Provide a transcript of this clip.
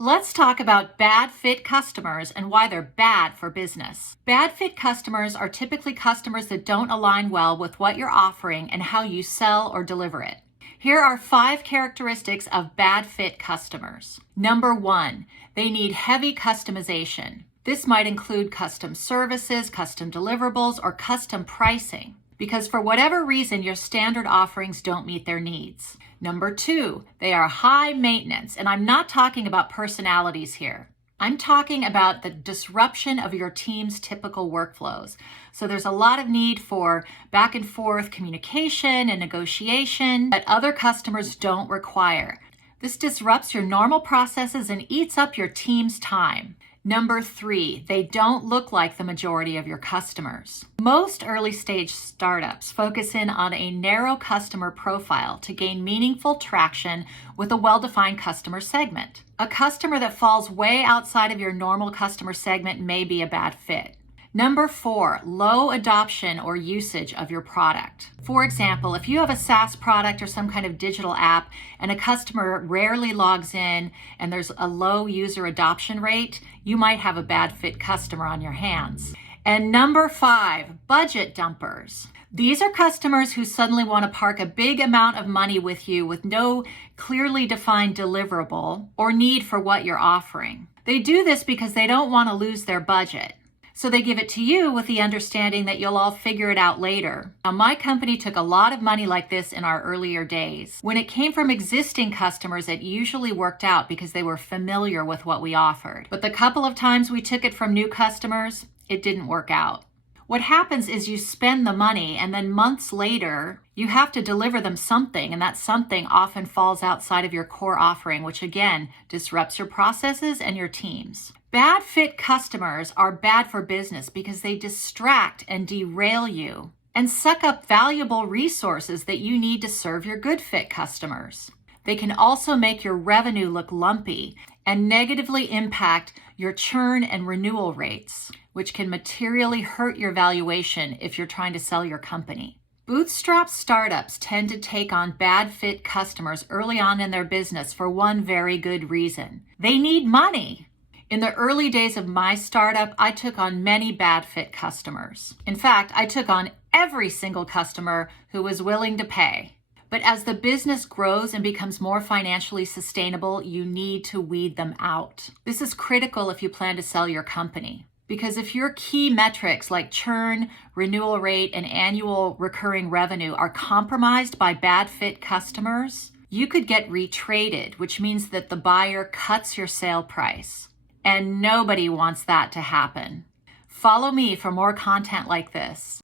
Let's talk about bad fit customers and why they're bad for business. Bad fit customers are typically customers that don't align well with what you're offering and how you sell or deliver it. Here are 5 characteristics of bad fit customers. Number 1, they need heavy customization. This might include custom services, custom deliverables, or custom pricing, because for whatever reason, your standard offerings don't meet their needs. Number 2, they are high maintenance, and I'm not talking about personalities here. I'm talking about the disruption of your team's typical workflows. So there's a lot of need for back and forth communication and negotiation that other customers don't require. This disrupts your normal processes and eats up your team's time. Number 3, they don't look like the majority of your customers. Most early stage startups focus in on a narrow customer profile to gain meaningful traction with a well-defined customer segment. A customer that falls way outside of your normal customer segment may be a bad fit. Number 4, low adoption or usage of your product. For example, if you have a SaaS product or some kind of digital app and a customer rarely logs in and there's a low user adoption rate, you might have a bad fit customer on your hands. And number 5, budget dumpers. These are customers who suddenly want to park a big amount of money with you with no clearly defined deliverable or need for what you're offering. They do this because they don't want to lose their budget. So they give it to you with the understanding that you'll all figure it out later. Now, my company took a lot of money like this in our earlier days. When it came from existing customers, it usually worked out because they were familiar with what we offered. But the couple of times we took it from new customers, it didn't work out. What happens is you spend the money and then months later, you have to deliver them something, and that something often falls outside of your core offering, which again, disrupts your processes and your teams. Bad fit customers are bad for business because they distract and derail you and suck up valuable resources that you need to serve your good fit customers. They can also make your revenue look lumpy and negatively impact your churn and renewal rates, which can materially hurt your valuation if you're trying to sell your company. Bootstrap startups tend to take on bad fit customers early on in their business for one very good reason. They need money. In the early days of my startup, I took on many bad fit customers. In fact, I took on every single customer who was willing to pay. But as the business grows and becomes more financially sustainable, you need to weed them out. This is critical if you plan to sell your company. Because if your key metrics like churn, renewal rate, and annual recurring revenue are compromised by bad fit customers, you could get retraded, which means that the buyer cuts your sale price. And nobody wants that to happen. Follow me for more content like this.